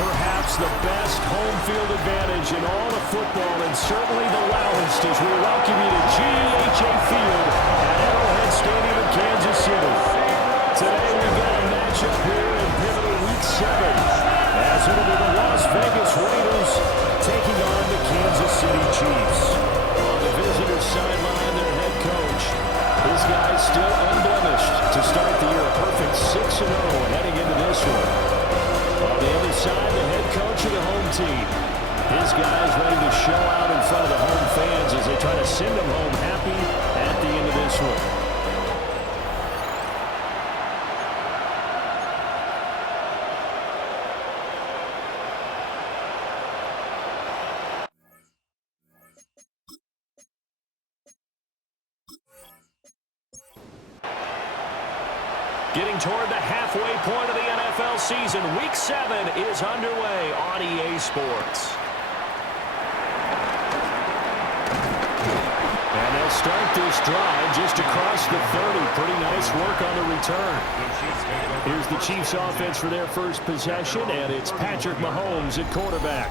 perhaps the best home field advantage in all of football, and certainly the loudest, as we welcome you to GEHA Field at Arrowhead Stadium in Kansas City. Today we've got a matchup here in pivotal Week 7, as it'll be the Las Vegas Raiders taking on the Kansas City Chiefs. On the visitors' sideline, their head coach. His guys still unblemished to start the year, a perfect 6-0 heading into this one. On the other side, the head coach of the home team. His guys ready to show out in front of the home fans as they try to send them home happy at the end of this one. Getting toward the halfway point of the NFL season, Week 7 is underway on EA Sports. And they'll start this drive just across the 30. Pretty nice work on the return. Here's the Chiefs offense for their first possession, and it's Patrick Mahomes at quarterback.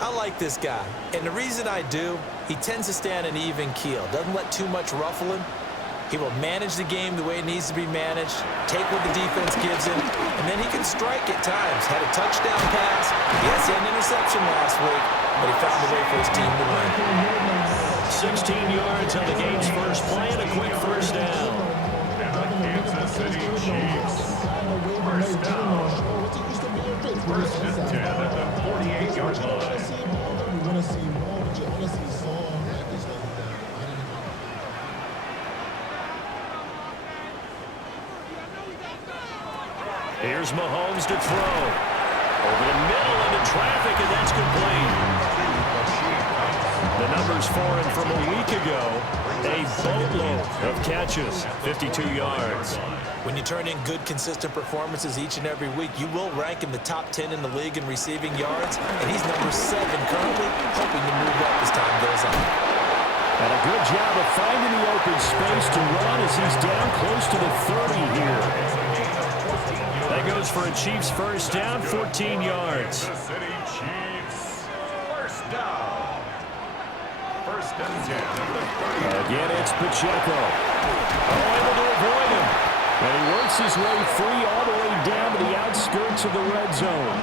I like this guy, and the reason I do, he tends to stand an even keel, doesn't let too much ruffle him. He will manage the game the way it needs to be managed, take what the defense gives him, and then he can strike at times. Had a touchdown pass. Yes, he had an interception last week, but he found a way for his team to win. 16 yards on the game's first play and a quick first down. Kansas City Chiefs. First down. First and 10 at the 48-yard line. Here's Mahomes to throw. Over the middle into traffic, and that's complete. The numbers for him from a week ago, a boatload of catches, 52 yards. When you turn in good, consistent performances each and every week, you will rank in the top 10 in the league in receiving yards, and he's number 7 currently, hoping to move up as time goes on. And a good job of finding the open space to run as he's down close to the 30 here. That goes for a Chiefs first down, 14 yards. Kansas City Chiefs. First down. First and 10 at the 30. Again, it's Pacheco. Able to avoid him. And he works his way free all the way down to the outskirts of the red zone.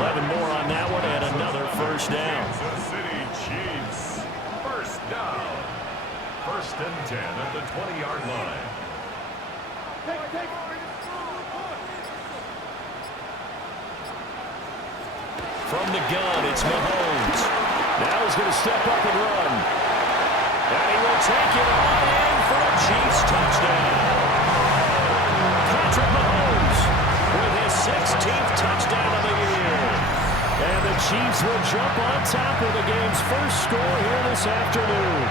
11 more on that one and another first down. Kansas City Chiefs. First down. First and 10 at the 20-yard line. From the gun, it's Mahomes. Now he's going to step up and run. And he will take it on in for a Chiefs touchdown. Patrick Mahomes with his 16th touchdown of the year. And the Chiefs will jump on top of the game's first score here this afternoon.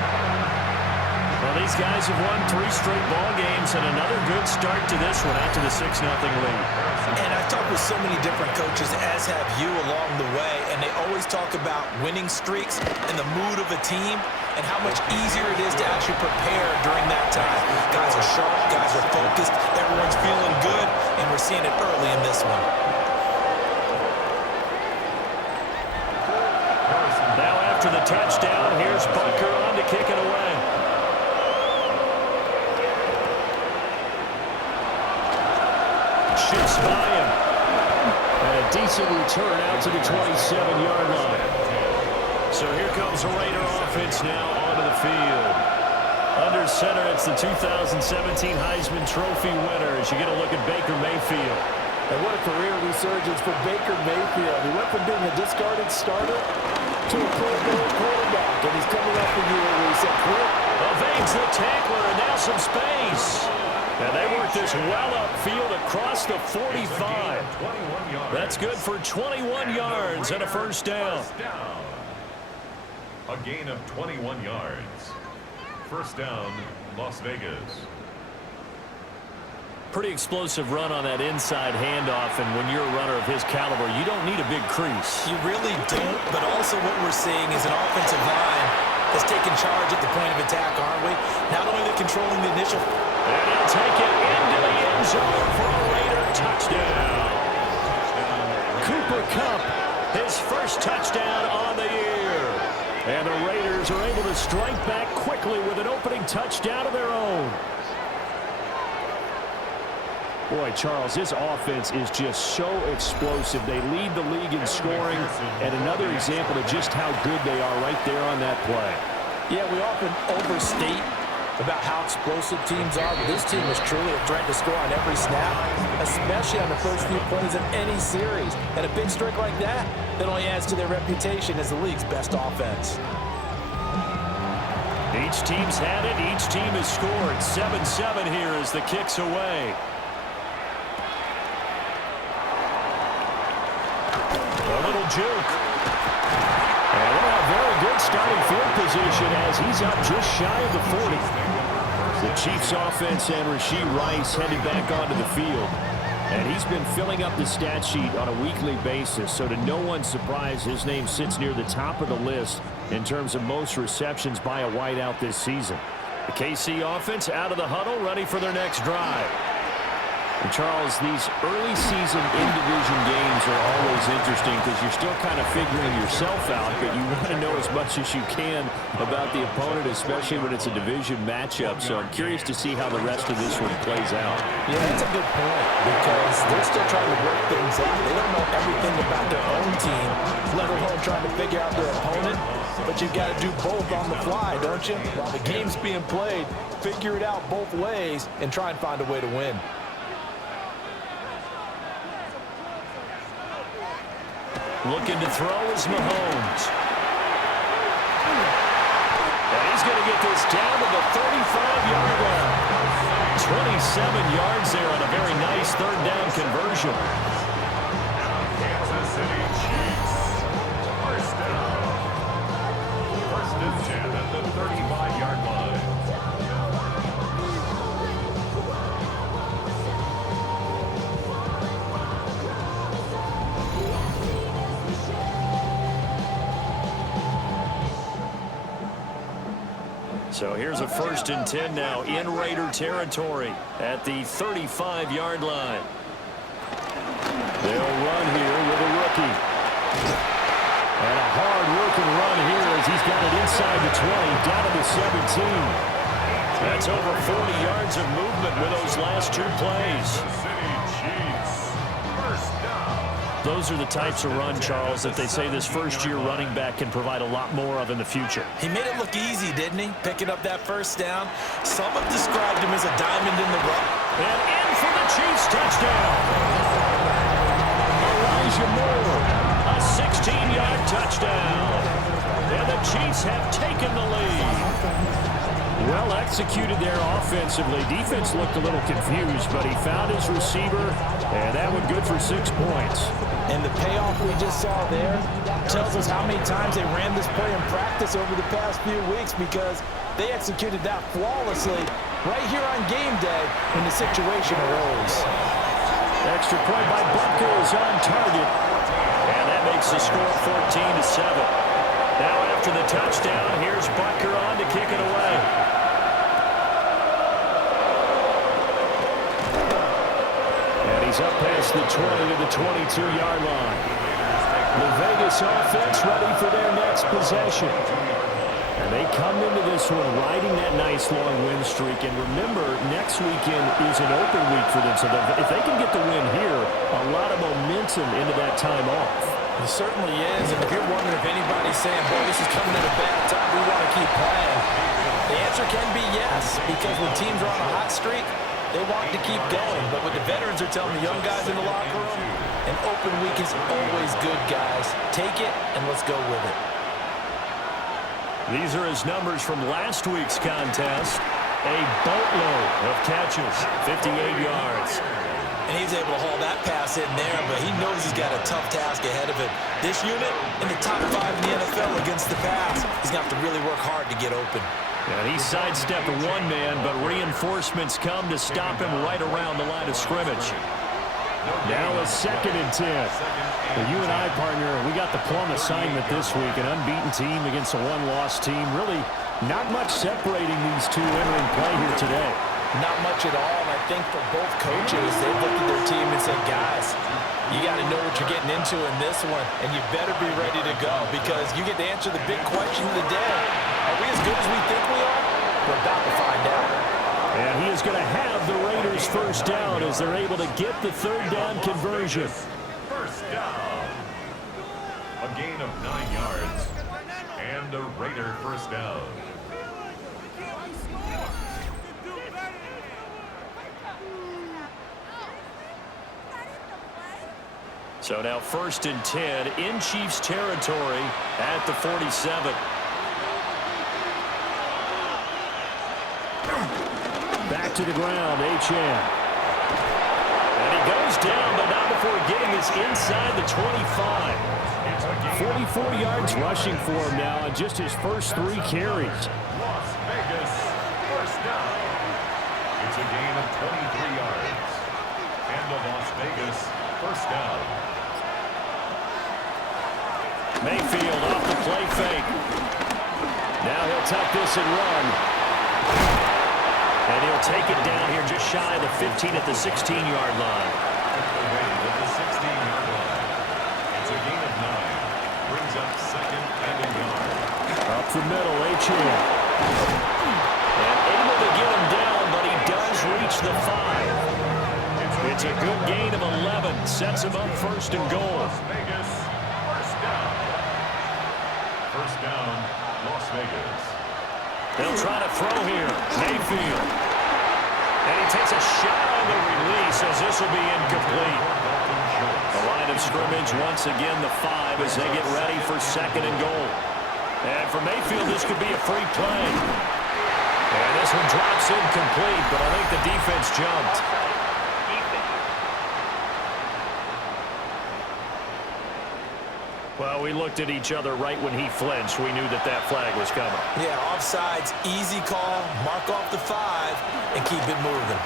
Well, these guys have won 3 straight ball games and another good start to this one after the 6-0 lead. And I've talked with so many different coaches, as have you along the way, and they always talk about winning streaks and the mood of a team and how much easier it is to actually prepare during that time. Guys are sharp, guys are focused, everyone's feeling good, and we're seeing it early in this one. Now after the touchdown, here's Bunker on to kick it away. Shifts by him. And a decent return out to the 27-yard line. So here comes the Raider offense now onto the field. Under center, it's the 2017 Heisman Trophy winner as you get a look at Baker Mayfield. And what a career resurgence for Baker Mayfield. He went from being a discarded starter to a Pro Bowl quarterback. And he's coming up the year where he said, quit. Evades the tackler and now some space. And they work this well upfield across the 45. That's good for 21 yards and a first down. A gain of 21 yards. First down, Las Vegas. Pretty explosive run on that inside handoff, and when you're a runner of his caliber, you don't need a big crease. You really don't, but also what we're seeing is an offensive line that's taking charge at the point of attack, aren't we? Not only they're controlling the initial... And he'll take it into the end zone for a Raider touchdown. Cooper Cooper Kupp, his first touchdown on the year. And the Raiders are able to strike back quickly with an opening touchdown of their own. Boy, Charles, this offense is just so explosive. They lead the league in scoring, and another example of just how good they are right there on that play. Yeah, we often overstate about how explosive teams are, but this team is truly a threat to score on every snap, especially on the first few plays of any series. And a big streak like that, it only adds to their reputation as the league's best offense. Each team's had it. Each team has scored. 7-7 here as the kick's away. A little juke. And they'll have very good starting field position as he's up just shy of the 40. The Chiefs offense and Rashee Rice headed back onto the field. And he's been filling up the stat sheet on a weekly basis. So to no one's surprise, his name sits near the top of the list in terms of most receptions by a wideout this season. The KC offense out of the huddle, ready for their next drive. And Charles, these early season in-division games are always interesting because you're still kind of figuring yourself out, but you want to know as much as you can about the opponent, especially when it's a division matchup. So I'm curious to see how the rest of this one plays out. Yeah, that's a good point because they're still trying to work things out. They don't know everything about their own team, let alone trying to figure out their opponent. But you've got to do both on the fly, don't you? While the game's being played, figure it out both ways and try and find a way to win. Looking to throw is Mahomes. And he's going to get this down to the 35-yard line. 27 yards there on a very nice third down conversion. Kansas City Chiefs. First down. First and 10 at the 35-yard line. So here's a first and 10 now in Raider territory at the 35-yard line. They'll run here with a rookie. And a hard-working run here as he's got it inside the 20, down to the 17. That's over 40 yards of movement with those last two plays. City Chiefs. First down. Those are the types of run, Charles, that they say this first-year running back can provide a lot more of in the future. He made it look easy, didn't he? Picking up that first down. Some have described him as a diamond in the rough. And in for the Chiefs touchdown. Elijah Moore, a 16-yard touchdown. And the Chiefs have taken the lead. Well executed there offensively. Defense looked a little confused, but he found his receiver, and that one good for 6 points. And the payoff we just saw there tells us how many times they ran this play in practice over the past few weeks because they executed that flawlessly right here on game day when the situation arose. Extra point by Butker is on target, and that makes the score 14-7. Now after the touchdown, here's Butker on to kick it away. He's up past the 20 to the 22-yard line. The Vegas offense ready for their next possession. And they come into this one riding that nice long win streak. And remember, next weekend is an open week for them. So if they can get the win here, a lot of momentum into that time off. It certainly is. And if you're wondering if anybody's saying, boy, this is coming at a bad time, we want to keep playing, the answer can be yes. Because when teams are on a hot streak, they want to keep going, but what the veterans are telling the young guys in the locker room, an open week is always good, guys. Take it, and let's go with it. These are his numbers from last week's contest. A boatload of catches, 58 yards. And he was able to haul that pass in there, but he knows he's got a tough task ahead of him. This unit, in the top 5 in the NFL against the pass, he's going to have to really work hard to get open. And he sidestepped one man, but reinforcements come to stop him right around the line of scrimmage. Now a 2nd and 10. Well, you and I, partner, we got the plum assignment this week. An unbeaten team against a one-loss team. Really not much separating these two entering play here today. Not much at all. And I think for both coaches, they looked at their team and said, guys, you got to know what you're getting into in this one, and you better be ready to go because you get to answer the big question of the day. Are we as good as we think we are? We're about to find out. And he is going to have the Raiders first down as they're able to get the third down conversion. First down. A gain of 9 yards. And a Raider first down. So now 1st and 10 in Chiefs territory at the 47. Back to the ground, Achane. And he goes down, but not before getting us inside the 25. 44 yards rushing for him now on just his first 3 carries. Las Vegas first down. It's a gain of 23 yards. And a Las Vegas first down. Mayfield off the play fake. Now he'll tuck this and run. And he'll take it down here just shy of the 15 at the 16-yard line. At the 16-yard line. It's a gain of 9. Brings up 2nd and a yard. Up the middle, Achane. And able to get him down, but he does reach the 5. It's a good gain of 11. Sets him up 1st and goal. Las Vegas first down. First down, Las Vegas. They'll try to throw here. Mayfield. And he takes a shot on the release as this will be incomplete. The line of scrimmage once again the 5 as they get ready for 2nd and goal. And for Mayfield, this could be a free play. And this one drops incomplete, but I think the defense jumped. Well, we looked at each other right when he flinched. We knew that that flag was coming. Yeah, offsides, easy call, mark off the 5, and keep it moving.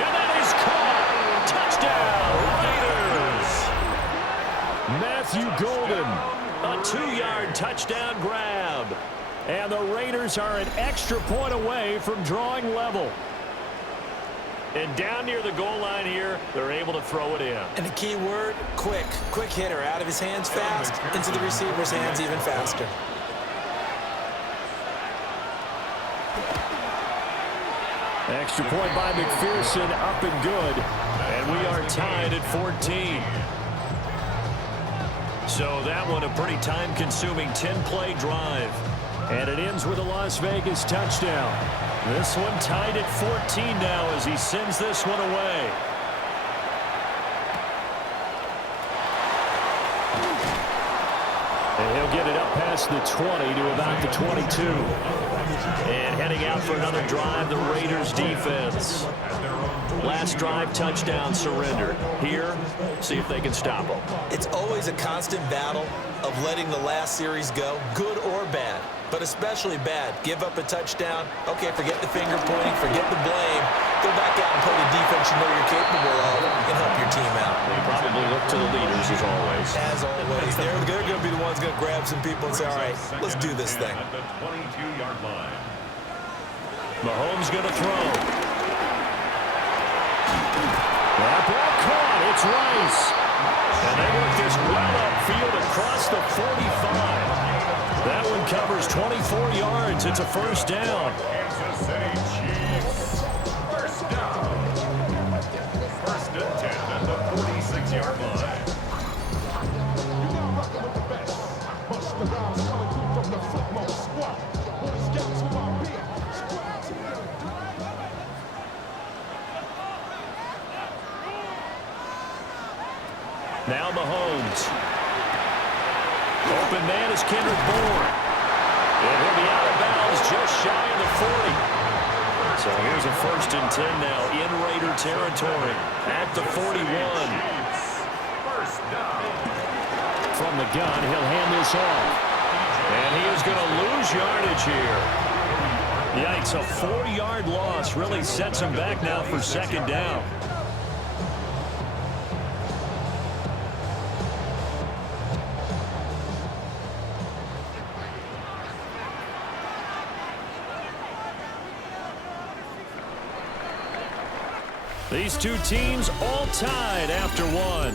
And that is caught. Touchdown, Raiders. Matthew Golden, a 2-yard touchdown grab. And the Raiders are an extra point away from drawing level. And down near the goal line here, they're able to throw it in. And the key word, quick. Quick hitter, out of his hands fast, into the receiver's hands even faster. Extra point by McPherson, up and good. And we are tied at 14. So that one a pretty time-consuming 10-play drive. And it ends with a Las Vegas touchdown. This one tied at 14 now as he sends this one away. And he'll get it up past the 20 to about the 22. And heading out for another drive, the Raiders defense. Last drive, touchdown, surrender. Here, see if they can stop them. It's always a constant battle of letting the last series go, good or bad, but especially bad. Give up a touchdown. Okay, forget the finger pointing, forget the blame. Go back out and play the defense you know you're capable of and help your team out. They probably look to the leaders as always. As always. They're going to be the ones going to grab some people and say, all right, let's do this thing. At the 22-yard line. Mahomes going to throw. That ball caught. It's Rice. And they work this well upfield across the 45. That one covers 24 yards. It's a first down. Kansas City Chiefs. First down. 1st and 10 at the 46-yard line. Now Mahomes. Open man is Kendrick Bourne. And he'll be out of bounds just shy of the 40. So here's a 1st and 10 now in Raider territory at the 41. First down. From the gun, he'll hand this off. And he is going to lose yardage here. Yikes, a 4-yard loss really sets him back now for 2nd down. These two teams all tied after one.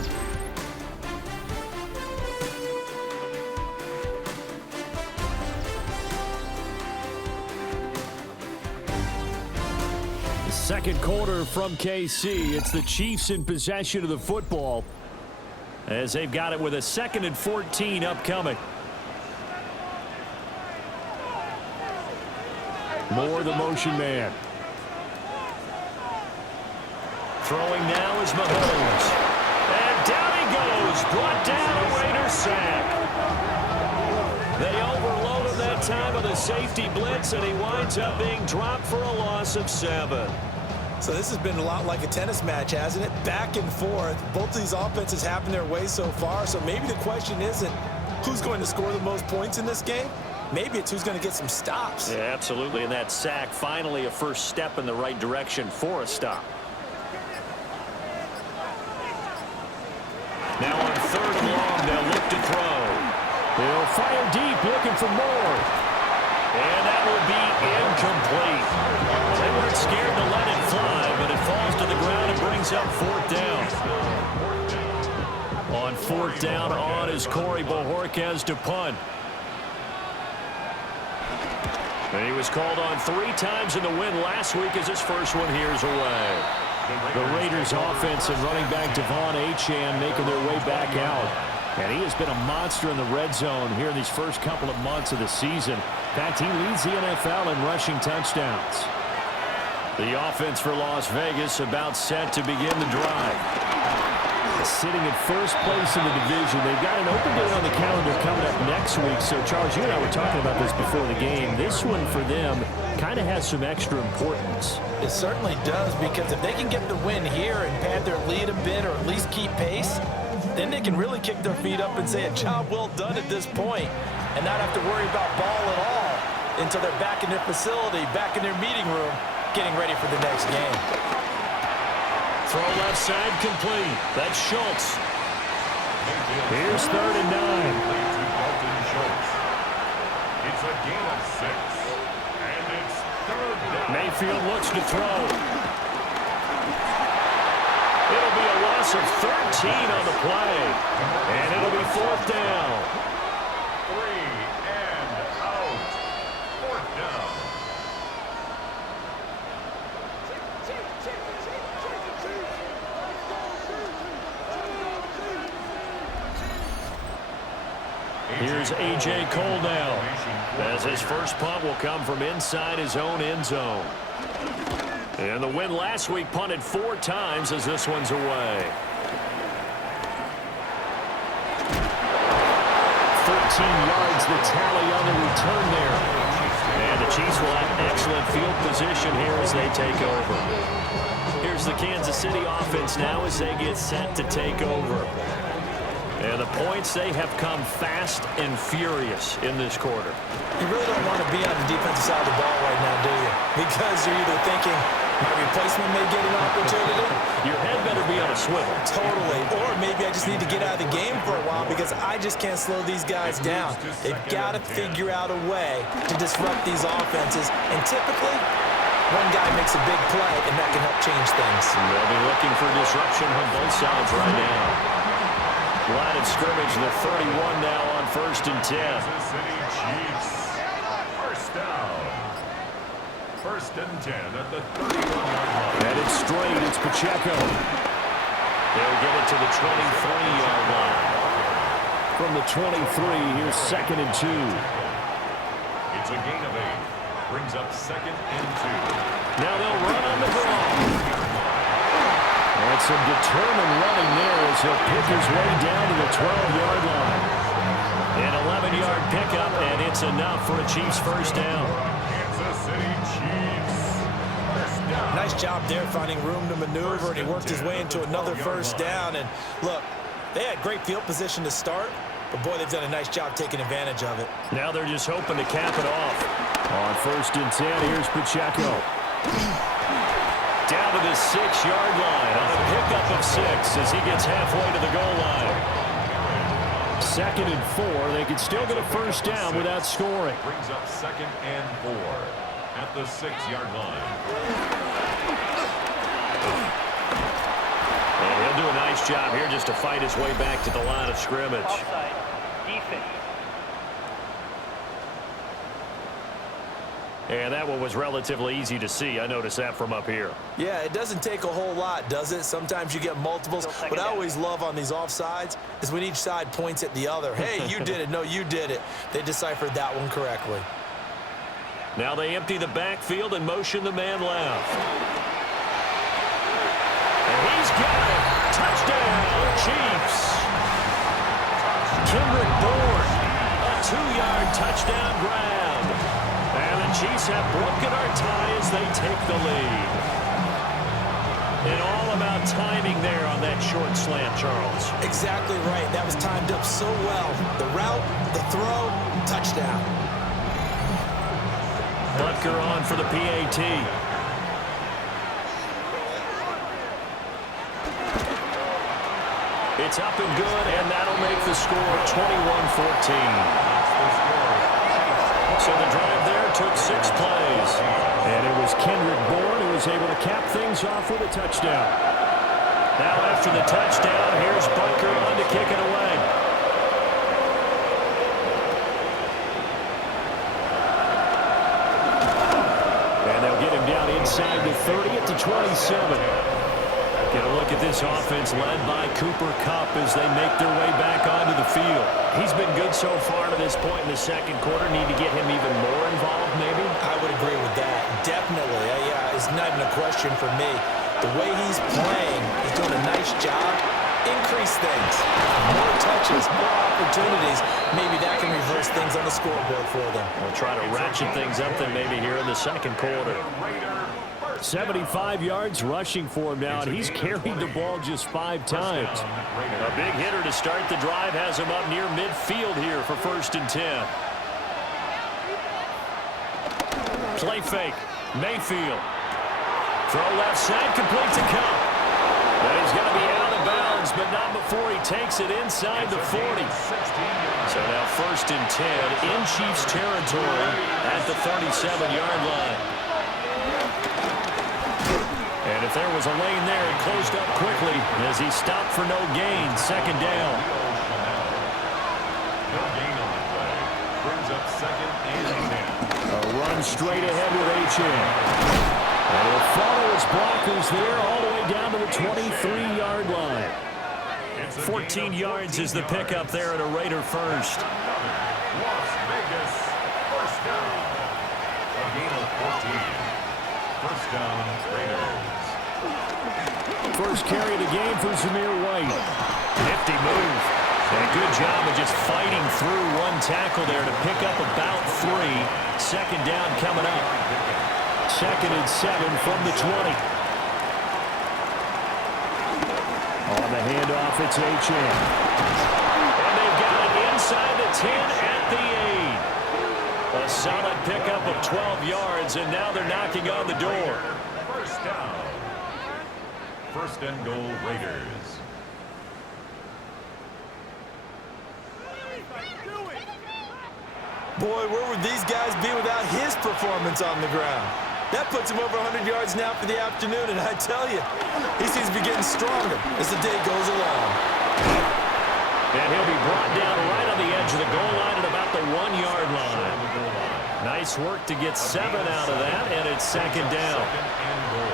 The second quarter from KC. It's the Chiefs in possession of the football as they've got it with a 2nd and 14 upcoming. Moore, the motion man. Throwing now is Mahomes. And down he goes. Brought down a Raider sack. They overload him that time with a safety blitz, and he winds up being dropped for a loss of 7. So this has been a lot like a tennis match, hasn't it? Back and forth. Both of these offenses having their way so far. So maybe the question isn't who's going to score the most points in this game. Maybe it's who's going to get some stops. Yeah, absolutely. And that sack, finally a first step in the right direction for a stop. Now on 3rd and long, they'll look to throw. They'll fire deep, looking for more. And that will be incomplete. They weren't scared to let it fly, but it falls to the ground and brings up 4th down. On 4th down, on is Corey Bojorquez to punt. And he was called on 3 times in the win last week as his first one here is away. The Raiders offense and running back Devon Achane making their way back out. And he has been a monster in the red zone here in these first couple of months of the season. In fact, he leads the NFL in rushing touchdowns. The offense for Las Vegas about set to begin the drive. Sitting in first place in the division. They've got an open day on the calendar coming up next week. So, Charles, you and I were talking about this before the game. This one for them kind of has some extra importance. It certainly does, because if they can get the win here and pad their lead a bit or at least keep pace, then they can really kick their feet up and say a job well done at this point and not have to worry about ball at all until they're back in their facility, back in their meeting room, getting ready for the next game. Throw left side complete. That's Schultz. Here's 3rd and 9. It's a gain of 6. And it's 3rd down. Mayfield looks to throw. It'll be a loss of 13 on the play. And it'll be 4th down. 3 and out. 4th down. Here's A.J. Cole now, as his first punt will come from inside his own end zone. And the win last week punted 4 times as this one's away. 13 yards the tally on the return there. And the Chiefs will have excellent field position here as they take over. Here's the Kansas City offense now as they get set to take over. And the points, they have come fast and furious in this quarter. You really don't want to be on the defensive side of the ball right now, do you? Because you're either thinking, my replacement may get an opportunity. Your head better be on a swivel. Totally. Or maybe I just need to get out of the game for a while because I just can't slow these guys down. They've got to figure out a way to disrupt these offenses. And typically, one guy makes a big play, and that can help change things. They'll be looking for disruption on both sides right now. Line of scrimmage, the 31 now on 1st and 10. Kansas City Chiefs. First down. 1st and 10 at the 31-yard line. And it's straight. It's Pacheco. They'll get it to the 23-yard line. From the 23, here's 2nd and 2. It's a gain of 8. Brings up 2nd and 2. Now they'll run on the draw. And some determined running there as he'll pick his way down to the 12-yard line. An 11-yard pickup, and it's enough for a Chiefs first down. Kansas City Chiefs. First down. Nice job there finding room to maneuver, and he worked his way into another first down. And look, they had great field position to start, but boy, they've done a nice job taking advantage of it. Now they're just hoping to cap it off. On 1st and 10, here's Pacheco. Down to the 6-yard line on a pickup of 6 as he gets halfway to the goal line. 2nd and 4. They could still get a first down without scoring. Brings up 2nd and 4 at the 6-yard line. He'll do a nice job here just to fight his way back to the line of scrimmage. Offside. Defense. And that one was relatively easy to see. I noticed that from up here. Yeah, it doesn't take a whole lot, does it? Sometimes you get multiples. What I always love on these offsides is when each side points at the other. Hey, you did it. No, you did it. They deciphered that one correctly. Now they empty the backfield and motion the man left. And he's got it. Touchdown, Chiefs. Kendrick Bourne, a 2-yard touchdown grab. And the Chiefs have broken our tie as they take the lead. And all about timing there on that short slant, Charles. Exactly right. That was timed up so well. The route, the throw, touchdown. Butker on for the PAT. It's up and good, and that'll make the score 21-14. So the drive there took 6 plays. And it was Kendrick Bourne who was able to cap things off with a touchdown. Now after the touchdown, here's Butker on to kick it away. And they'll get him down inside the 30 at the 27. Get a look at this offense led by Cooper Kupp as they make their way back onto the field. He's been good so far to this point in the second quarter. Need to get him even more involved, maybe? I would agree with that. Definitely. Yeah, it's not even a question for me. The way he's playing, he's doing a nice job. Increase things. More touches, more opportunities. Maybe that can reverse things on the scoreboard for them. We'll try to ratchet things up then maybe here in the second quarter. 75 yards rushing for him now, and he's carried the ball just 5 times. A big hitter to start the drive has him up near midfield here for 1st and 10. Play fake. Mayfield. Throw left side, complete to Kupp. And he's going to be out of bounds, but not before he takes it inside the 40. So now 1st and 10 in Chiefs territory at the 37-yard line. And if there was a lane there, it closed up quickly as he stopped for no gain. 2nd down. No gain on the play. Brings up 2nd and 10. A run straight ahead with H.M. And he'll follow his blockers there all the way down to the 23-yard line. 14 yards is the pickup there at a Raider first. Las Vegas, 1st down. A gain of 14. 1st down, Raiders. First carry of the game for Zamir White. Nifty move. And a good job of just fighting through one tackle there to pick up about 3. 2nd down coming up. 2nd and 7 from the 20. On the handoff, it's H.M. And they've got it inside the 10 at the 8. A solid pickup of 12 yards, and now they're knocking on the door. 1st down. 1st and goal, Raiders. Boy, where would these guys be without his performance on the ground? That puts him over 100 yards now for the afternoon, and I tell you, he seems to be getting stronger as the day goes along. And he'll be brought down right on the edge of the goal line at about the 1-yard line. Nice work to get 7 out of that, and it's 2nd down. 2nd and goal.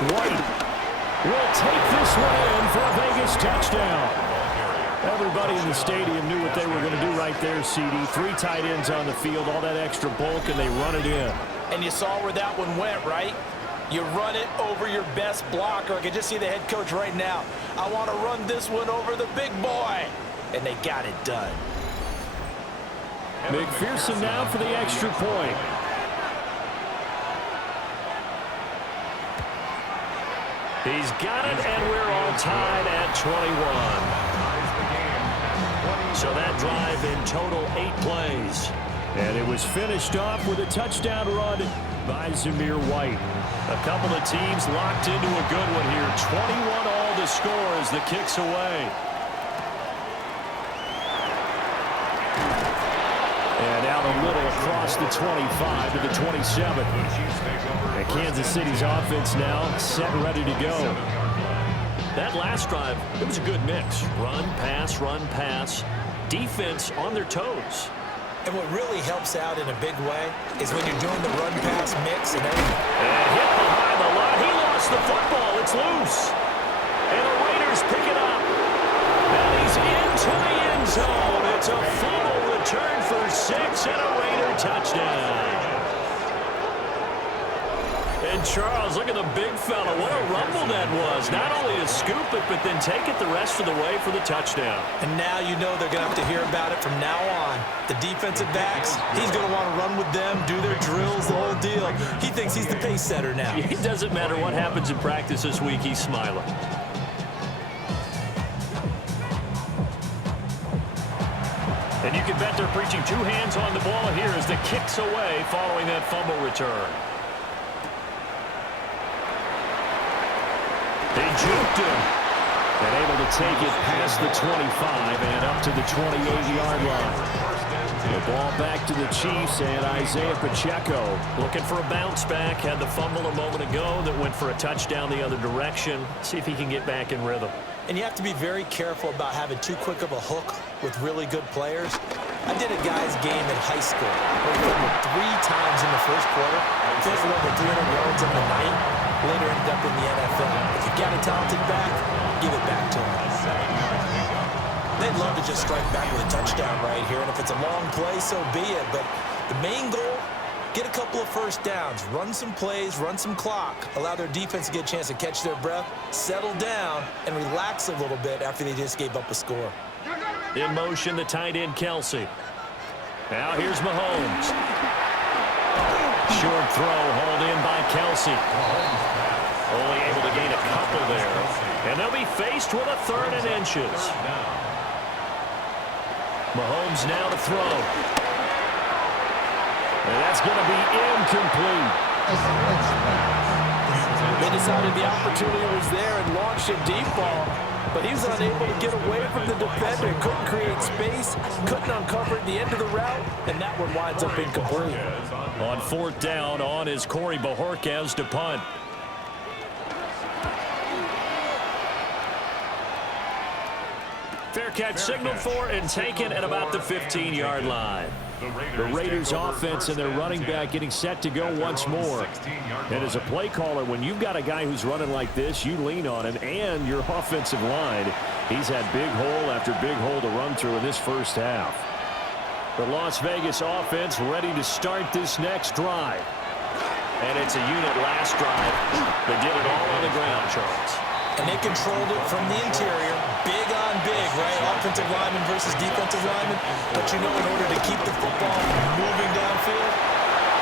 White will take this one in for a Vegas touchdown. Everybody in the stadium knew what they were going to do right there, CD. 3 tight ends on the field, all that extra bulk, and they run it in. And you saw where that one went, right? You run it over your best blocker. I can just see the head coach right now. I want to run this one over the big boy. And they got it done. McPherson now for the extra point. He's got it, and we're all tied at 21. So that drive in total 8 plays. And it was finished off with a touchdown run by Zamir White. A couple of teams locked into a good one here. 21 all to score as the kick's away. And out a little across the 25 to the 27. And Kansas City's offense now set and ready to go. That last drive, it was a good mix. Run, pass, defense on their toes. And what really helps out in a big way is when you're doing the run-pass mix and everything. And hit behind the line. He lost the football. It's loose. And the Raiders pick it up. And he's into the end zone. It's a fumble return for 6 and a Raider touchdown. And Charles, look at the big fella. What a rumble that was. Not only to scoop it, but then take it the rest of the way for the touchdown. And now you know they're going to have to hear about it from now on. The defensive backs, he's going to want to run with them, do their drills, the whole deal. He thinks he's the pace setter now. It doesn't matter what happens in practice this week, he's smiling. And you can bet they're preaching two hands on the ball here as the kick's away following that fumble return. They juked him. And able to take it past the 25 and up to the 28-yard line. The ball back to the Chiefs and Isaiah Pacheco. Looking for a bounce back. Had the fumble a moment ago that went for a touchdown the other direction. See if he can get back in rhythm. And you have to be very careful about having too quick of a hook with really good players. I did a guy's game in high school. We hit him 3 times in the first quarter. Finished with over 300 yards on the night. Later ended up in the NFL. If you got a talented back, give it back to him. They'd love to just strike back with a touchdown right here. And if it's a long play, so be it. But the main goal, get a couple of first downs, run some plays, run some clock, allow their defense to get a chance to catch their breath, settle down, and relax a little bit after they just gave up a score. In motion, the tight end, Kelsey. Now here's Mahomes. Short throw hauled in by Kelsey. Only able to gain a couple there. And they'll be faced with a 3rd and inches. Mahomes now to throw. And that's going to be incomplete. They decided the opportunity was there and launched a deep ball, but he was unable to get away from the defender. Couldn't create space, couldn't uncover at the end of the route, and that one winds up incomplete. On 4th down, on is Corey Bojorquez to punt. Fair catch signaled for and taken at about the 15-yard line. The Raiders offense and their running back getting set to go once more. And as a play caller, when you've got a guy who's running like this, you lean on him and your offensive line. He's had big hole after big hole to run through in this first half. The Las Vegas offense ready to start this next drive. And it's a unit last drive. They did it all on the ground, Charles. And they controlled it from the interior. Big on big, right? Offensive lineman versus defensive lineman. But you know, in order to keep the football moving downfield,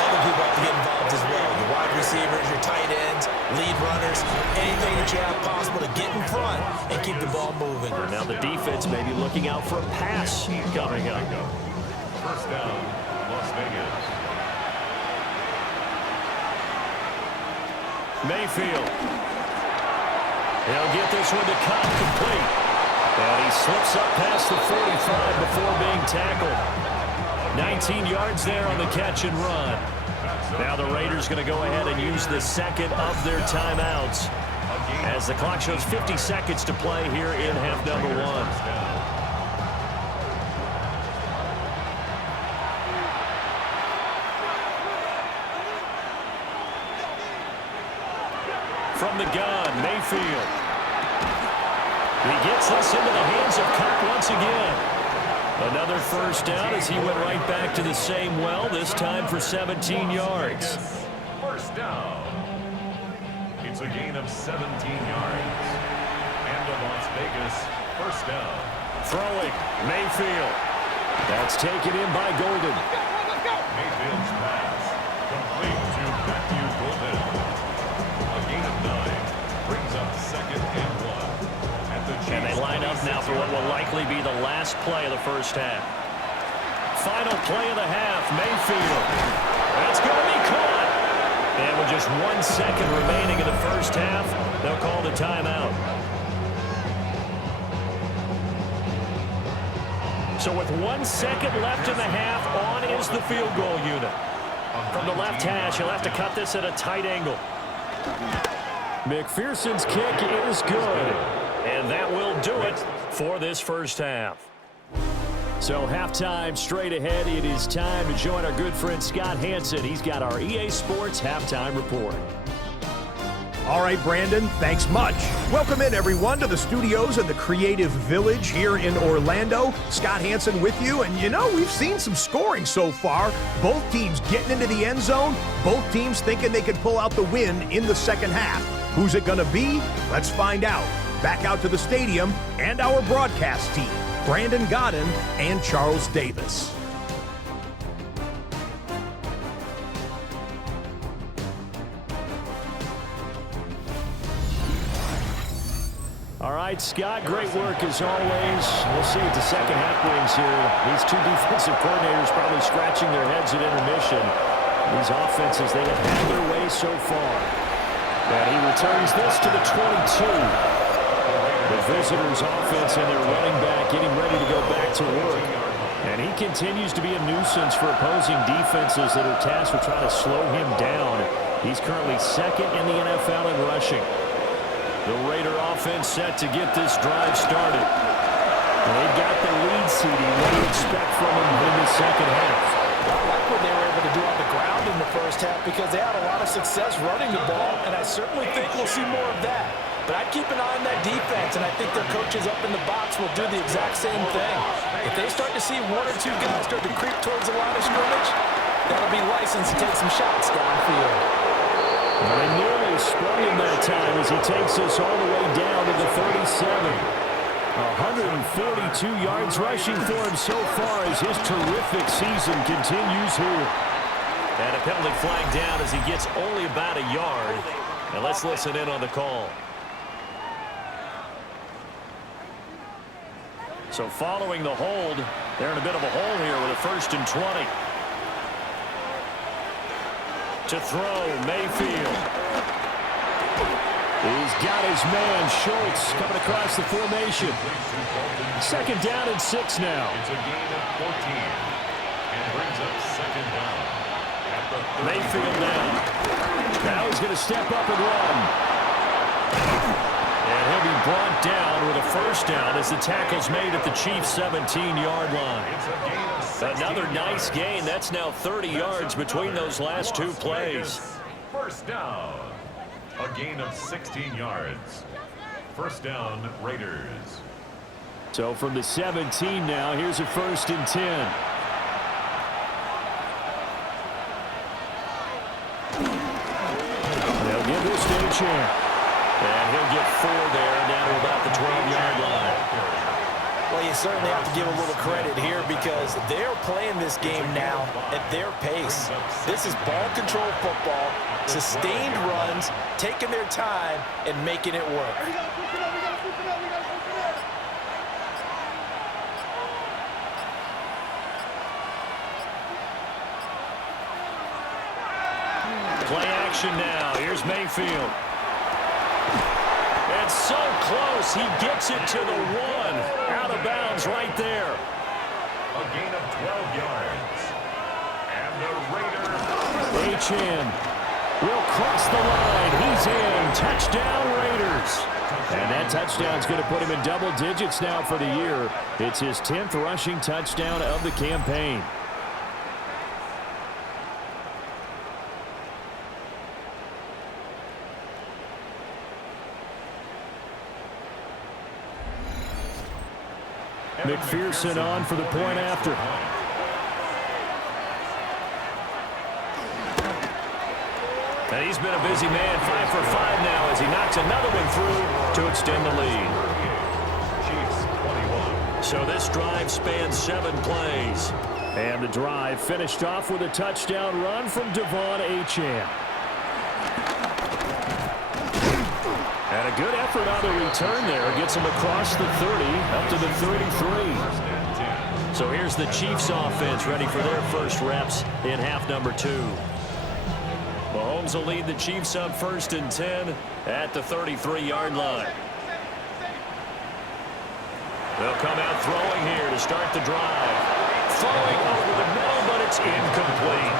other people have to get involved as well. Your wide receivers, your tight ends, lead runners, anything that you have possible to get in front and keep the ball moving. Now the defense may be looking out for a pass coming up. First down, Las Vegas. Mayfield. He'll get this one to come complete. And he slips up past the 45 before being tackled. 19 yards there on the catch and run. Now the Raiders going to go ahead and use the second of their timeouts as the clock shows 50 seconds to play here in half number 1. From the gun, Mayfield. He gets this into the hands of Cup once again. Another first down as he went right back to the same well, this time for 17 yards. First down. It's a gain of 17 yards. And the Las Vegas first down. Throwing, Mayfield. That's taken in by Golden. Mayfield's pass complete to Matthew Golden. A gain of 9 brings up 2nd and 1. And they line up now for what will likely be the last play of the first half. Final play of the half, Mayfield. That's going to be caught. And with just 1 second remaining in the first half, they'll call the timeout. So with 1 second left in the half, on is the field goal unit. From the left hash, he'll have to cut this at a tight angle. McPherson's kick is good. And that will do it for this first half. So halftime straight ahead. It is time to join our good friend Scott Hanson. He's got our EA Sports halftime report. All right, Brandon, thanks much. Welcome in, everyone, to the studios of the Creative Village here in Orlando. Scott Hanson with you, and we've seen some scoring so far. Both teams getting into the end zone, both teams thinking they could pull out the win in the second half. Who's it going to be? Let's find out. Back out to the stadium and our broadcast team, Brandon Godden and Charles Davis. All right, Scott, great work as always. We'll see what the second half brings here. These two defensive coordinators probably scratching their heads at intermission. These offenses, they have had their way so far. And he returns this to the 22. The visitors' offense and their running back getting ready to go back to work. And he continues to be a nuisance for opposing defenses that are tasked with trying to slow him down. He's currently second in the NFL in rushing. The Raider offense set to get this drive started. And they've got the lead seeding. What do you expect from them in the second half? I like what they were able to do on the ground in the first half because they had a lot of success running the ball, and I certainly think we'll see more of that. But I'd keep an eye on that defense, and I think their coaches up in the box will do the exact same thing. If they start to see one or two guys start to creep towards the line of scrimmage, that'll be licensed to take some shots downfield. Well, they nearly sprung him that time as he takes us all the way down to the 37. 142 yards rushing for him so far as his terrific season continues here. And a penalty flag down as he gets only about a yard. And let's listen in on the call. So following the hold, they're in a bit of a hole here with a 1st and 20. To throw, Mayfield. He's got his man, Schultz, coming across the formation. 2nd down and 6 now. It's a gain of 14 and brings up 2nd down. Mayfield now. Now he's going to step up and run. And he'll be brought down with a 1st down as the tackle's made at the Chiefs' 17-yard line. Another nice gain. That's now 30 yards between those last two plays. 1st down. A gain of 16 yards. 1st down, Raiders. So from the 17 now, here's a 1st and 10. They'll give this to a champ. And he'll get 4 there down to about the 12-yard line. Well, you certainly have to give a little credit here because they're playing this game now at their pace. This is ball control football, sustained runs, taking their time, and making it work. Play action now. Here's Mayfield. And so close. He gets it to the 1. Out of bounds right there. A gain of 12 yards. And the Raiders. H.N. will cross the line. He's in. Touchdown, Raiders. And that touchdown's going to put him in double digits now for the year. It's his 10th rushing touchdown of the campaign. McPherson on for the point after. And he's been a busy man, 5 for 5 now as he knocks another one through to extend the lead. Chiefs 21. So this drive spans 7 plays. And the drive finished off with a touchdown run from Devon Achane. And a good effort on the return there. Gets him across the 30, up to the 33. So here's the Chiefs offense ready for their first reps in half number 2. Mahomes will lead the Chiefs up 1st and 10 at the 33-yard line. They'll come out throwing here to to start the drive. Throwing over the middle, but it's incomplete.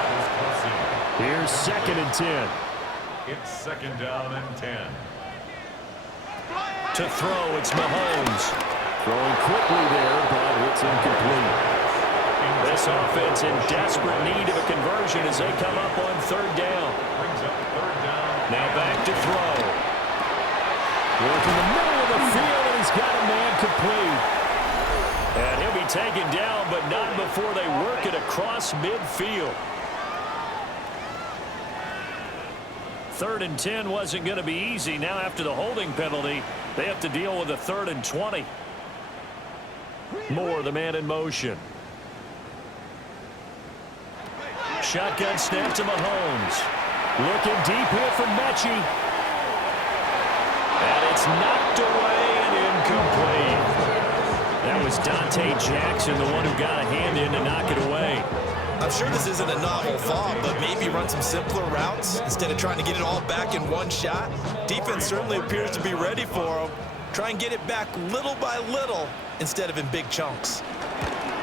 Here's 2nd and 10. It's 2nd down and 10. To throw, it's Mahomes. Throwing quickly there, but it's incomplete. This offense in desperate need of a conversion as they come up on 3rd down. Brings up 3rd down. Now back to throw. Working the middle of the field, and he's got a man complete. And he'll be taken down, but not before they work it across midfield. 3rd and 10 wasn't going to be easy. Now after the holding penalty, they have to deal with a 3rd and 20. Moore, the man in motion. Shotgun snap to Mahomes. Looking deep here from Mechie. And it's knocked away and incomplete. That was Dante Jackson, the one who got a hand in to knock it away. I'm sure this isn't a novel thought, but maybe run some simpler routes instead of trying to get it all back in one shot. Defense certainly appears to be ready for him. Try and get it back little by little instead of in big chunks.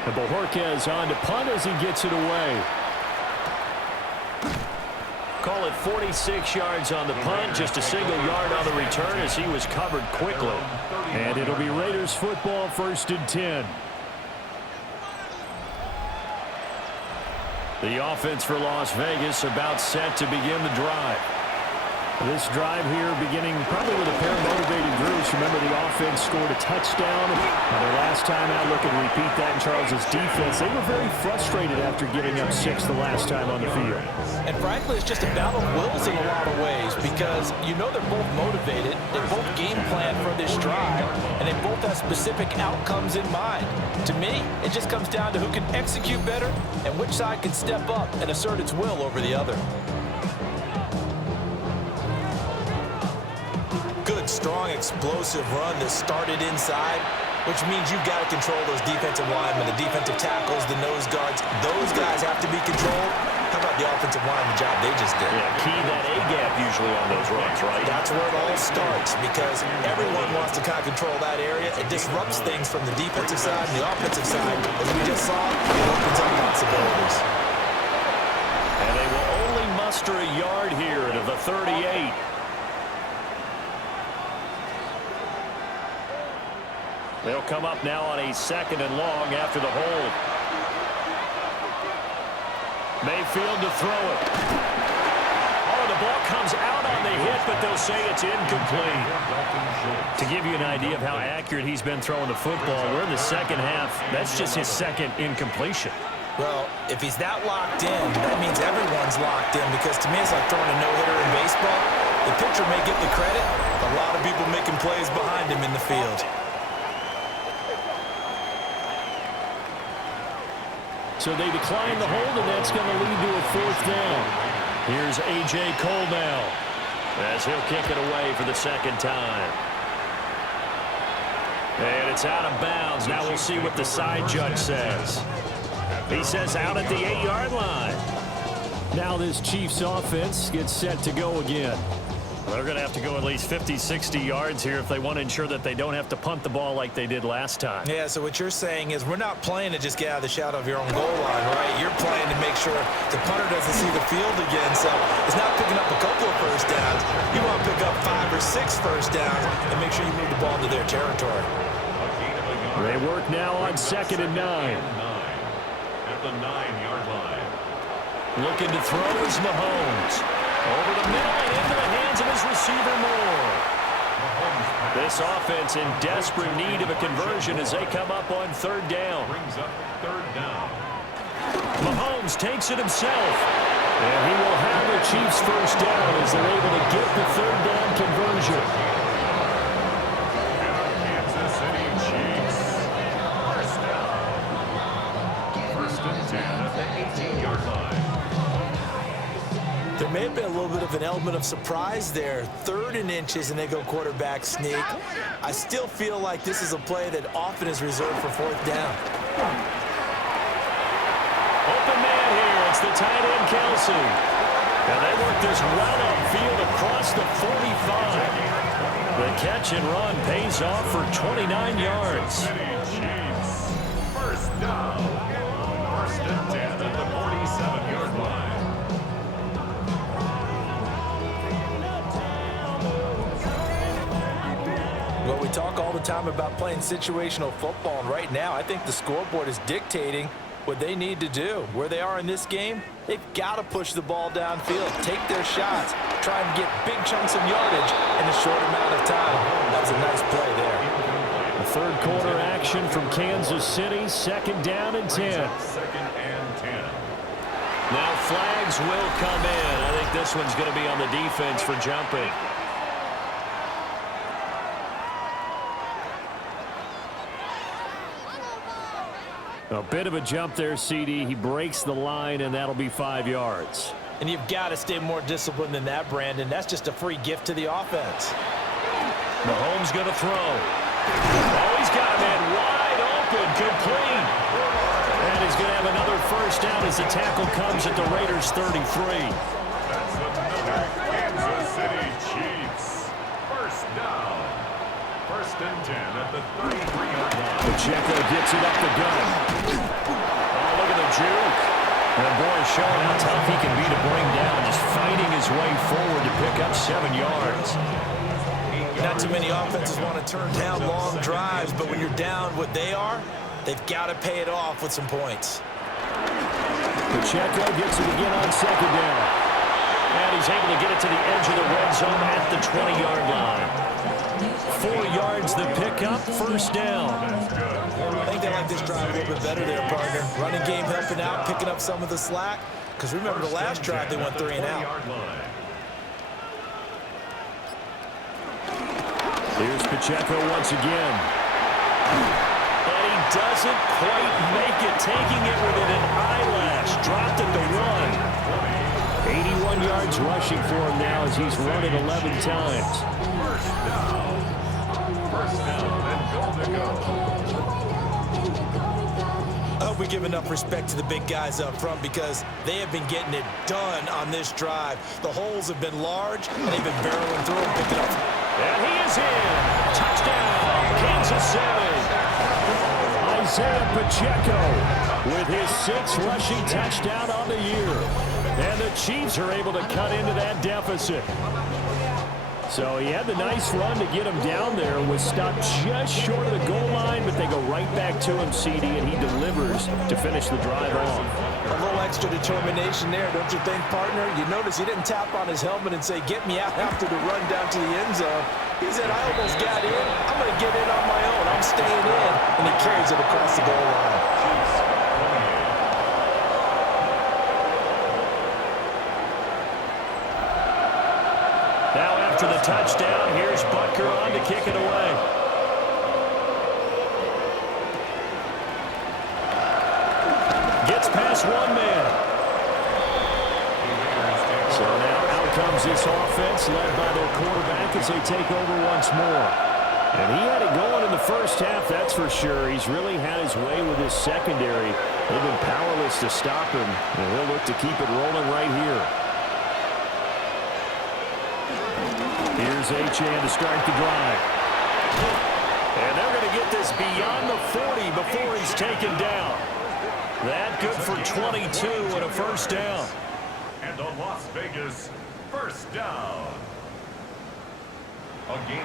And Bojorquez on to punt as he gets it away. Call it 46 yards on the punt, just a single yard on the return as he was covered quickly. And it'll be Raiders football, 1st and 10. The offense for Las Vegas about set to begin the drive. This drive here beginning probably with a pair of motivated groups. Remember, the offense scored a touchdown. Their last time out, look and repeat that in Charles' defense. They were very frustrated after giving up 6 the last time on the field. And frankly, it's just a battle of wills in a lot of ways because you know they're both motivated, they both game plan for this drive, and they both have specific outcomes in mind. To me, it just comes down to who can execute better and which side can step up and assert its will over the other. Good, strong, explosive run that started inside, which means you've got to control those defensive linemen, the defensive tackles, the nose guards. Those guys have to be controlled. How about the offensive line, the job they just did? Yeah, key that A-gap usually on those runs, right? That's where it all starts because everyone wants to kind of control that area. It disrupts things from the defensive side and the offensive side. As we just saw, it opens up possibilities. And they will only muster a yard here to the 38. They'll come up now on a 2nd and long after the hold. Mayfield to throw it. Oh, the ball comes out on the hit, but they'll say it's incomplete. To give you an idea of how accurate he's been throwing the football, we're in the 2nd half. That's just his 2nd incompletion. Well, if he's that locked in, that means everyone's locked in because to me it's like throwing a no-hitter in baseball. The pitcher may get the credit, a lot of people making plays behind him in the field. So they decline the hold, and that's going to lead to a 4th down. Here's A.J. Cole now as he'll kick it away for the 2nd time. And it's out of bounds. Now we'll see what the side judge says. He says out at the 8-yard line. Now this Chiefs offense gets set to go again. They're going to have to go at least 50, 60 yards here if they want to ensure that they don't have to punt the ball like they did last time. Yeah, so what you're saying is we're not playing to just get out of the shadow of your own goal line, right? You're playing to make sure the punter doesn't see the field again. So it's not picking up a couple of first downs. You want to pick up 5 or 6 first downs and make sure you move the ball into their territory. They work now on 2nd and 9. At the 9-yard line. Looking to throw is Mahomes. Over the middle and into the hands of his receiver Moore. This offense in desperate need of a conversion as they come up on 3rd down. Brings up 3rd down. Mahomes takes it himself. And he will have the Chiefs' 1st down as they're able to get the 3rd down conversion. Kansas City Chiefs. 1st down. 1st and 10 at the 18-yard line. There may have been a little bit of an element of surprise there. 3rd and inches and they go quarterback sneak. I still feel like this is a play that often is reserved for 4th down. Open man here. It's the tight end, Kelsey. And they work this well upfield across the 45. The catch and run pays off for 29 yards. talk all the time about playing situational football, and right now I think the scoreboard is dictating what they need to do. Where they are in this game, they've got to push the ball downfield, take their shots, try and get big chunks of yardage in a short amount of time. That's a nice play there. The third quarter action from Kansas City, second down and 10. Second and 10. Now flags will come in. I think this one's going to be on the defense for jumping. A bit of a jump there, CD. He breaks the line, and that'll be 5 yards. And you've got to stay more disciplined than that, Brandon. That's just a free gift to the offense. Mahomes going to throw. Oh, he's got a man wide open, complete. And he's going to have another first down as the tackle comes at the Raiders' 33. That's another Kansas City Chiefs. First down. First and 10 at the 33-yard line. Pacheco gets it up the gut. Oh, look at the juke. And boy, showing how tough he can be to bring down, just fighting his way forward to pick up 7 yards. Not too many offenses want to turn down long drives, but when you're down what they are, they've got to pay it off with some points. Pacheco gets it again on second down. And he's able to get it to the edge of the red zone at the 20-yard line. 4 yards the pickup, first down. I think they like this drive a little bit better there, partner. Running game helping out, picking up some of the slack. Because remember the last drive, they went 3 and out. Here's Pacheco once again. And he doesn't quite make it, taking it within an eyelash. Dropped at the 1. 81 yards rushing for him now as he's run it 11 times. First down and goal to go. I hope we give enough respect to the big guys up front because they have been getting it done on this drive. The holes have been large, and they've been barreling through and picking up. And he is in. Touchdown, Kansas City. Isaiah Pacheco with his 6th rushing touchdown on the year. And the Chiefs are able to cut into that deficit. So he had the nice run to get him down there, was stopped just short of the goal line, but they go right back to him, CD, and he delivers to finish the drive off. A little extra determination there, don't you think, partner? You notice he didn't tap on his helmet and say, get me out after the run down to the end zone. He said, I almost got in. I'm going to get in on my own. I'm staying in. And he carries it across the goal line. Now after the touchdown, here's Butker on to kick it away. Gets past one man. So now out comes this offense led by their quarterback as they take over once more. And he had it going in the first half, that's for sure. He's really had his way with his secondary. They've been powerless to stop him, and he'll look to keep it rolling right here. Here's Achane to start the drive. And they're going to get this beyond the 40 before he's taken down. That good for 22 and a first down. And a Las Vegas first down.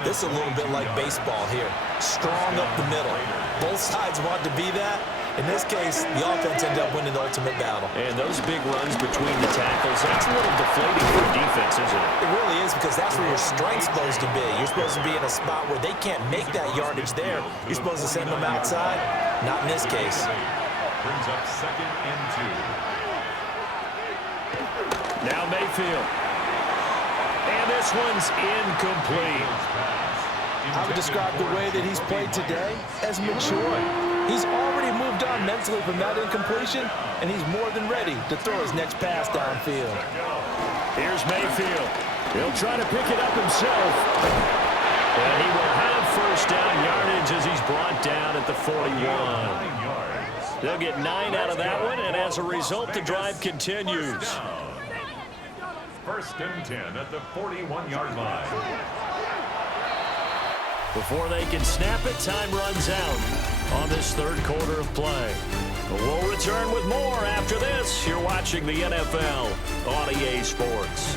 This is a little bit like baseball here. Strong up the middle. Both sides want to be that. In this case, the offense ended up winning the ultimate battle. And those big runs between the tackles, that's a little deflating for defense, isn't it? It really is because that's where your strength's supposed to be. You're supposed to be in a spot where they can't make that yardage there. You're supposed to send them outside. Not in this case. Brings up second and 2. Now Mayfield. And this one's incomplete. I would describe the way that he's played today as mature. He's already moved on mentally from that incompletion, and he's more than ready to throw his next pass downfield. Here's Mayfield. He'll try to pick it up himself. And he will have first down yardage as he's brought down at the 41. They'll get 9 out of that one, and as a result, the drive continues. First and 10 at the 41-yard line. Before they can snap it, time runs out on this third quarter of play. We'll return with more after this. You're watching the NFL on EA Sports.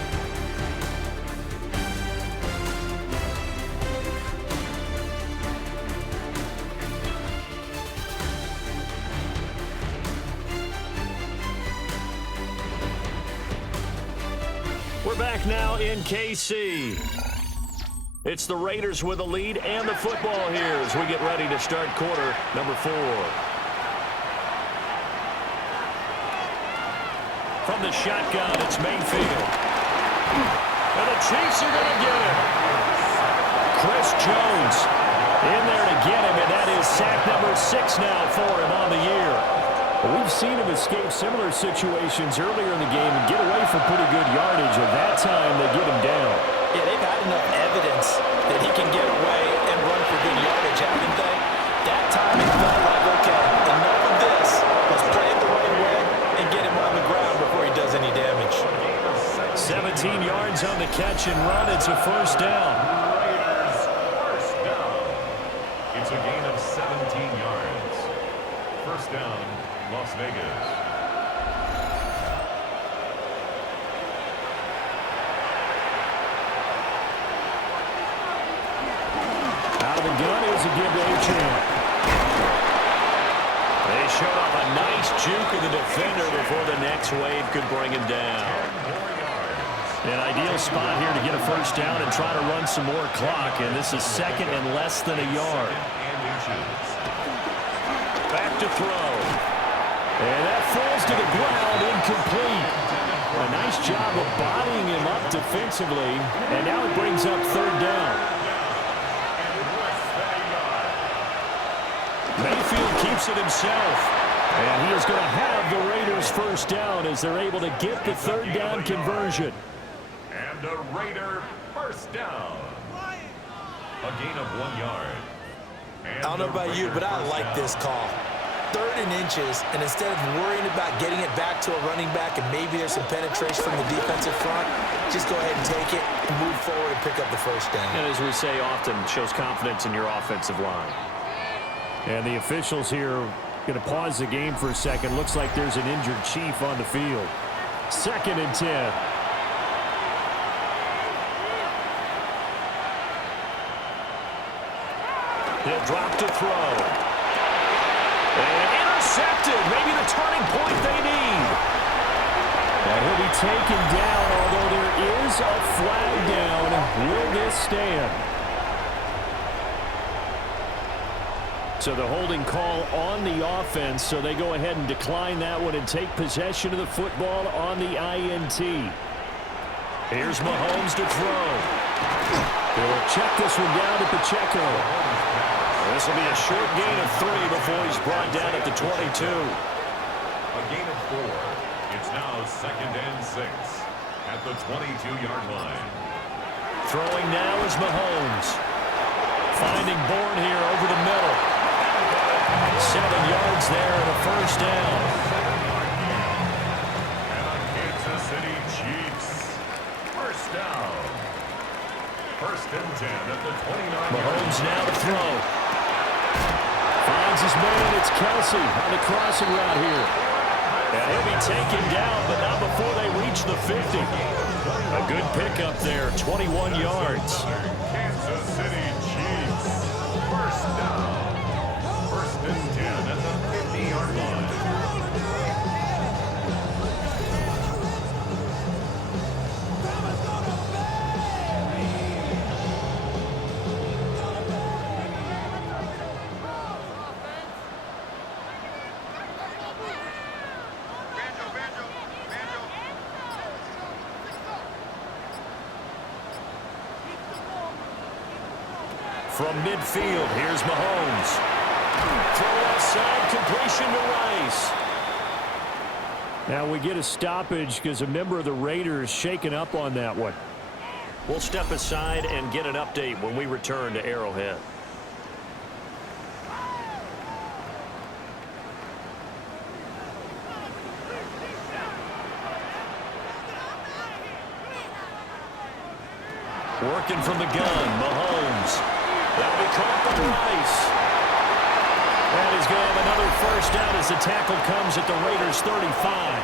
We're back now in KC. It's the Raiders with the lead and the football here as we get ready to start quarter number 4. From the shotgun, it's Mayfield. And the Chiefs are going to get him. Chris Jones in there to get him, and that is sack number 6 now for him on the year. We've seen him escape similar situations earlier in the game and get away from pretty good yardage, and that time they get him down. Yeah, they've had enough evidence that he can get away and run for good yardage, haven't they? That time it felt like, okay, enough of this. Let's play it the right way and get him on the ground before he does any damage. 17 yards on the catch and run. It's a first down. Raiders, first down. It's a gain of 17 yards. First down, Las Vegas. Out of the gun is a give to Achane. They showed off a nice juke of the defender before the next wave could bring him down. An ideal spot here to get a first down and try to run some more clock, and this is second and less than a yard. Back to throw. And that falls to the ground, incomplete. A nice job of bodying him up defensively, and now it brings up third down. Mayfield keeps it himself, and he is going to have the Raiders first down as they're able to get the third down conversion. And a Raider first down. A gain of 1 yard. I don't know about you, but I like this call. 3rd and inches, and instead of worrying about getting it back to a running back and maybe there's some penetration from the defensive front, just go ahead and take it and move forward and pick up the first down. And as we say often, shows confidence in your offensive line. And the officials here going to pause the game for a second. Looks like there's an injured Chief on the field. 2nd and 10. He'll drop to throw. And intercepted. Maybe the turning point they need. And he'll be taken down, although there is a flag down. Will this stand? So the holding call on the offense, so they go ahead and decline that one and take possession of the football on the INT. Here's Mahomes to throw. They'll check this one down to Pacheco. This will be a short gain of 3 before he's brought down at the 22. A gain of 4. It's now 2nd and 6 at the 22-yard line. Throwing now is Mahomes. Finding Bourne here over the middle. 7 yards there and a first down. And the Kansas City Chiefs. First down. 1st and 10 at the 29-yard line. Mahomes now to throw. Finds his man. It's Kelsey on the crossing route here. And he'll be taken down, but not before they reach the 50. A good pickup there, 21 yards. Kansas City Chiefs. First down. 1st and 10 at the 50-yard line. From midfield, here's Mahomes. Throw outside, completion to Rice. Now we get a stoppage because a member of the Raiders shaken up on that one. We'll step aside and get an update when we return to Arrowhead. Working from the gun, Mahomes. That'll be caught by Rice. And he's going to have another first down as the tackle comes at the Raiders' 35.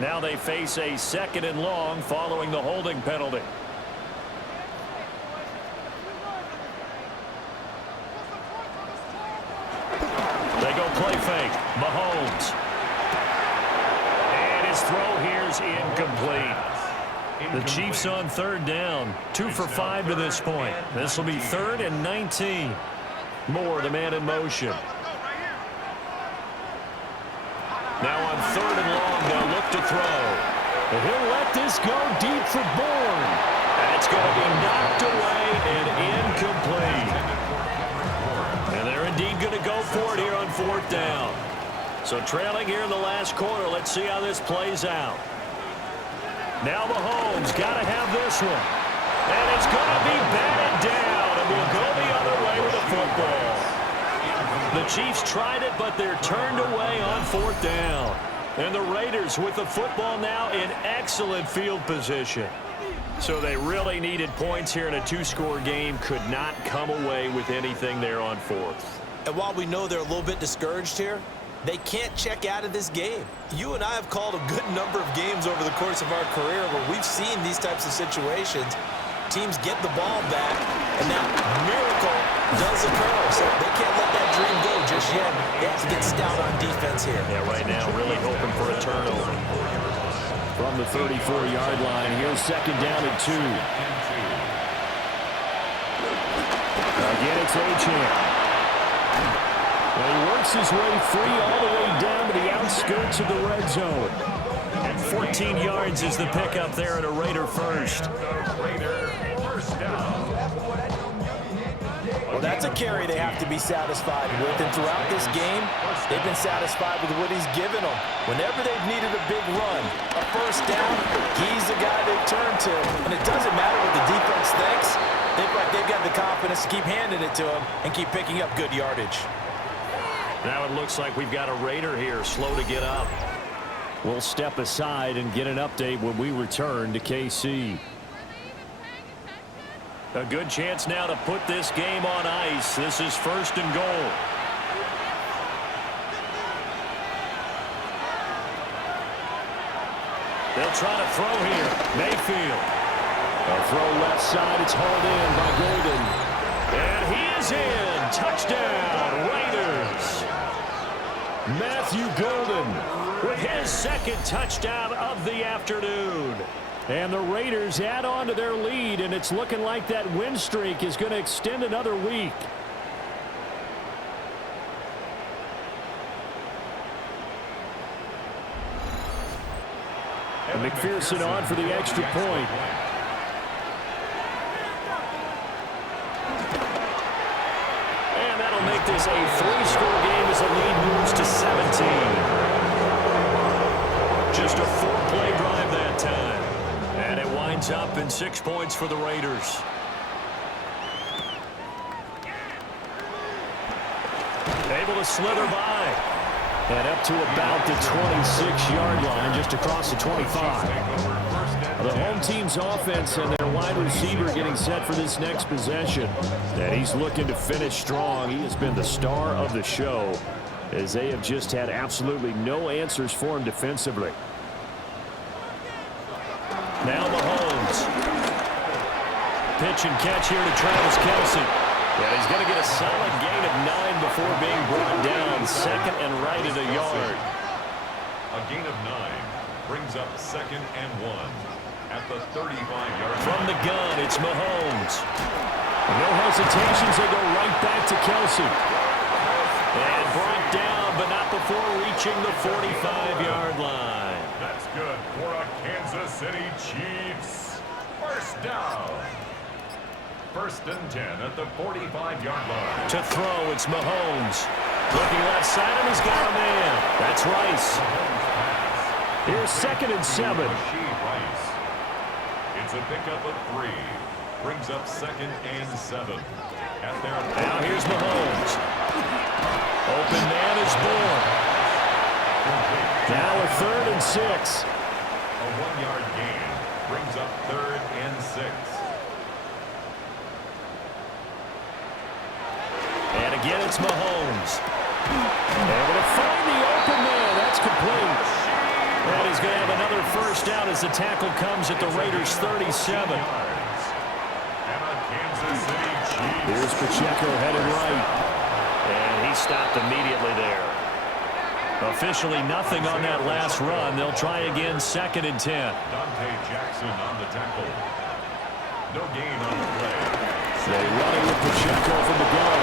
Now they face a 2nd and long following the holding penalty. They go play fake. Mahomes. throw here is incomplete. The Chiefs on third down. 2 for 5 to this point. This will be 3rd and 19. Moore, the man in motion. Now on 3rd and long, they'll look to throw. And he'll let this go deep for Bourne. That's going to be knocked away and incomplete. And they're indeed going to go for it here on 4th down. So trailing here in the last quarter. Let's see how this plays out. Now Mahomes got to have this one. And it's going to be batted down. And we'll go the other way with the football. The Chiefs tried it, but they're turned away on 4th down. And the Raiders with the football now in excellent field position. So they really needed points here in a 2-score game. Could not come away with anything there on 4th. And while we know they're a little bit discouraged here, they can't check out of this game. You and I have called a good number of games over the course of our career where we've seen these types of situations. Teams get the ball back, and that miracle does occur. So they can't let that dream go just yet. They have to get stout on defense here. Yeah, right now really hoping for a turnover. From the 34-yard line, here's 2nd down and 2. Again, it's Achane. Well, he works his way free all the way down to the outskirts of the red zone. 14 yards is the pickup there at a Raider first. Well, that's a carry they have to be satisfied with. And throughout this game, they've been satisfied with what he's given them. Whenever they've needed a big run, a 1st down, he's the guy they turn to. And it doesn't matter what the defense thinks. They've got the confidence to keep handing it to him and keep picking up good yardage. Now it looks like we've got a Raider here, slow to get up. We'll step aside and get an update when we return to KC. A good chance now to put this game on ice. This is 1st and goal. They'll try to throw here. Mayfield. A throw left side. It's hauled in by Golden. And he is in. Touchdown, Raiders. Matthew Golden with his 2nd touchdown of the afternoon. And the Raiders add on to their lead, and it's looking like that win streak is going to extend another week. And McPherson on for the extra point. And that'll make this a 3-score game as the lead moves to 17. Just a 4-play drive that time. And it winds up in 6 points for the Raiders. Able to slither by. And up to about the 26-yard line, just across the 25. The home team's offense and their wide receiver getting set for this next possession. And he's looking to finish strong. He has been the star of the show, as they have just had absolutely no answers for him defensively. Now Mahomes. Pitch and catch here to Travis Kelce. And he's going to get a solid gain of 9 before being brought down. 2nd and right at a yard. A gain of 9 brings up 2nd and 1 at the 35-yard line. From the gun, it's Mahomes. No hesitations, they go right back to Kelce. And brought down, but not before reaching the 45-yard line. That's good for a Kansas City Chiefs. 1st down. 1st and 10 at the 45-yard line. To throw, it's Mahomes. Looking left side, and he's got a man. That's Rice. Here's 2nd and 7. Rice. It's a pickup of 3. Brings up 2nd and 7. At their now here's Mahomes. Open man is Bourne. Now a 3rd and 6. A 1-yard gain brings up 3rd and 6. And again, it's Mahomes. Able to find the open man. That's complete. And he's going to have another 1st down as the tackle comes at the Raiders' 37. Here's Pacheco headed right. And he stopped immediately there. Officially nothing on that last run. They'll try again, 2nd and 10. Dante Jackson on the tackle. No gain on the play. They run it with Pacheco from the gun.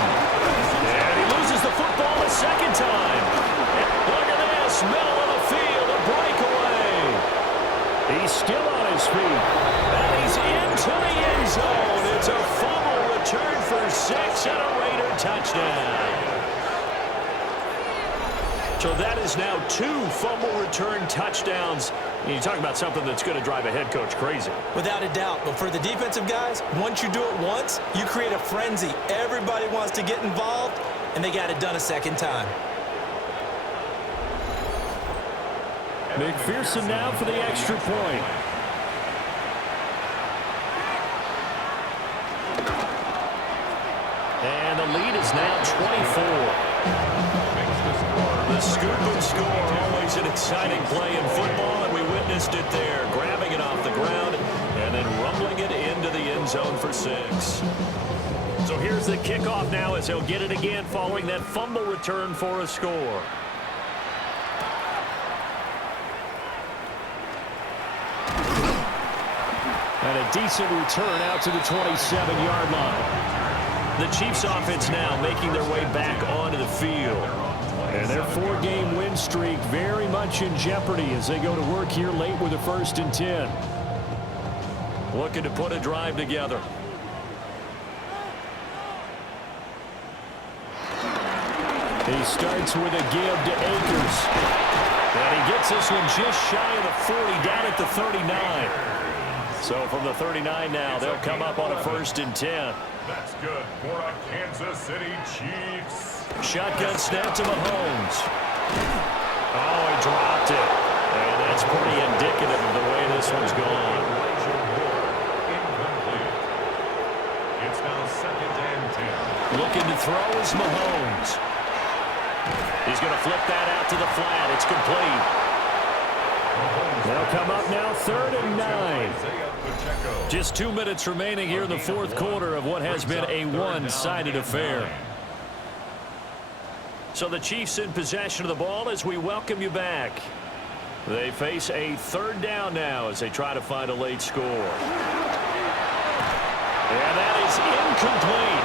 And he loses the football a second time. And look at this. Middle of the field, a breakaway. He's still on his feet. And he's into the end zone. It's a fumble return for 6 and a Raider touchdown. So that is now 2 fumble return touchdowns. And you talk about something that's going to drive a head coach crazy. Without a doubt. But for the defensive guys, once you do it once, you create a frenzy. Everybody wants to get involved, and they got it done a second time. McPherson now for the extra point. And the lead is now 24. The scoop and score, always an exciting play in football, and we witnessed it there, grabbing it off the ground and then rumbling it into the end zone for 6. So here's the kickoff now as he'll get it again following that fumble return for a score. And a decent return out to the 27-yard line. The Chiefs offense now making their way back onto the field. And their 4-game win streak very much in jeopardy as they go to work here late with a 1st and 10. Looking to put a drive together. He starts with a give to Akers. And he gets this one just shy of the 40, down at the 39. So from the 39 now, they'll come up on a 1st and 10. That's good for a Kansas City Chiefs. Shotgun snap to Mahomes. Oh, he dropped it. And that's pretty indicative of the way this one's gone. Incomplete. It's now 2nd and 10. Looking to throw is Mahomes. He's going to flip that out to the flat. It's complete. They'll come up now 3rd and 9. Just 2 minutes remaining here in the 4th quarter of what has been a one-sided affair. So the Chiefs in possession of the ball as we welcome you back. They face a 3rd down now as they try to find a late score. And that is incomplete.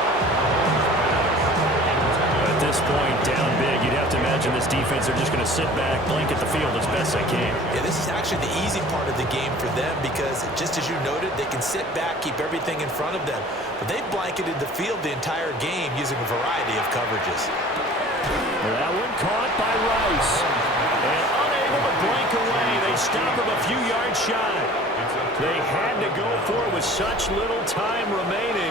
At this point, down big, you'd have to imagine this defense, they're just going to sit back, blanket the field as best they can. Yeah, this is actually the easy part of the game for them because, just as you noted, they can sit back, keep everything in front of them. But they've blanketed the field the entire game using a variety of coverages. That one caught by Rice. And unable to break away. They stop him a few yards shy. They had to go for it with such little time remaining.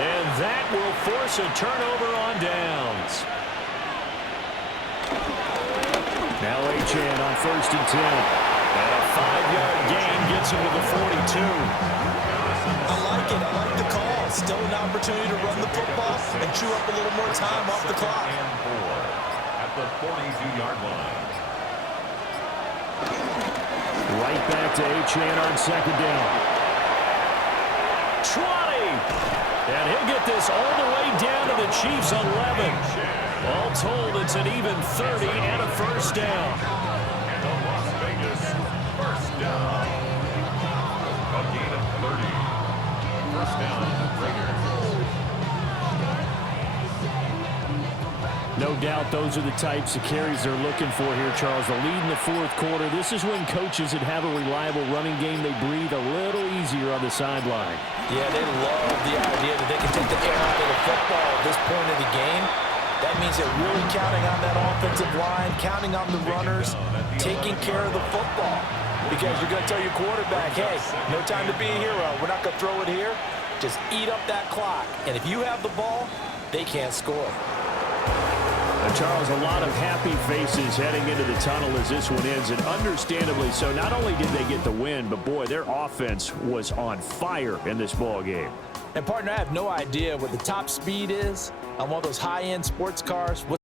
And that will force a turnover on downs. Now Achane on 1st and 10. And a 5-yard gain gets him to the 42. I like it. I like the call. Still an opportunity to run the football and chew up a little more time off the clock. At the 42-yard line. Right back to Achane on 2nd down. 20! And he'll get this all the way down to the Chiefs' 11. All told, it's an even 30 and a 1st down. And the Las Vegas 1st down. A gain of 30. 1st down, Raiders. No doubt those are the types of carries they're looking for here, Charles. The lead in the 4th quarter. This is when coaches that have a reliable running game, they breathe a little easier on the sideline. Yeah, they love the idea that they can take the air out of the football at this point of the game. That means they're really counting on that offensive line, counting on the runners, taking care of the football. Because you're going to tell your quarterback, hey, no time to be a hero. We're not going to throw it here. Just eat up that clock. And if you have the ball, they can't score. Charles, a lot of happy faces heading into the tunnel as this one ends, and understandably so. Not only did they get the win, but boy, their offense was on fire in this ball game. And partner, I have no idea what the top speed is on one of those high-end sports cars, what